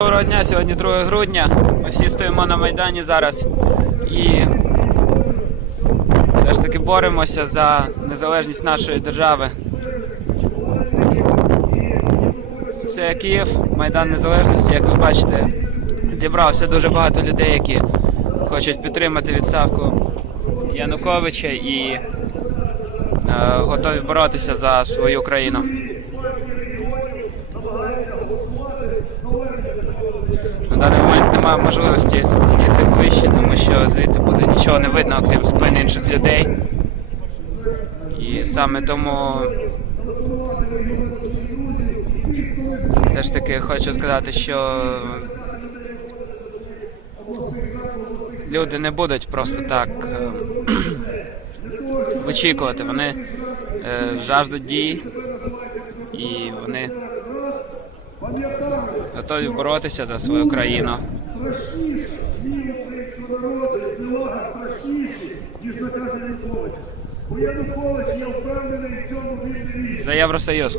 Доброго дня, сьогодні 2 грудня. Ми всі стоїмо на Майдані зараз і все ж таки боремося за незалежність нашої держави. Це Київ, Майдан Незалежності, як ви бачите, зібрався дуже багато людей, які хочуть підтримати відставку Януковича і е, готові боротися за свою країну. Немає можливості йти ближче, тому що звідти буде нічого не видно, окрім спин інших людей. І саме тому все ж таки хочу сказати, що люди не будуть просто так е, вичікувати. Вони е, жаждуть дій і вони готові боротися за свою країну. Страшніші дії українського народу і зневага страшніші, ніж накази Януковича. Бо Янукович, я впевнений в цьому він не За Євросоюз.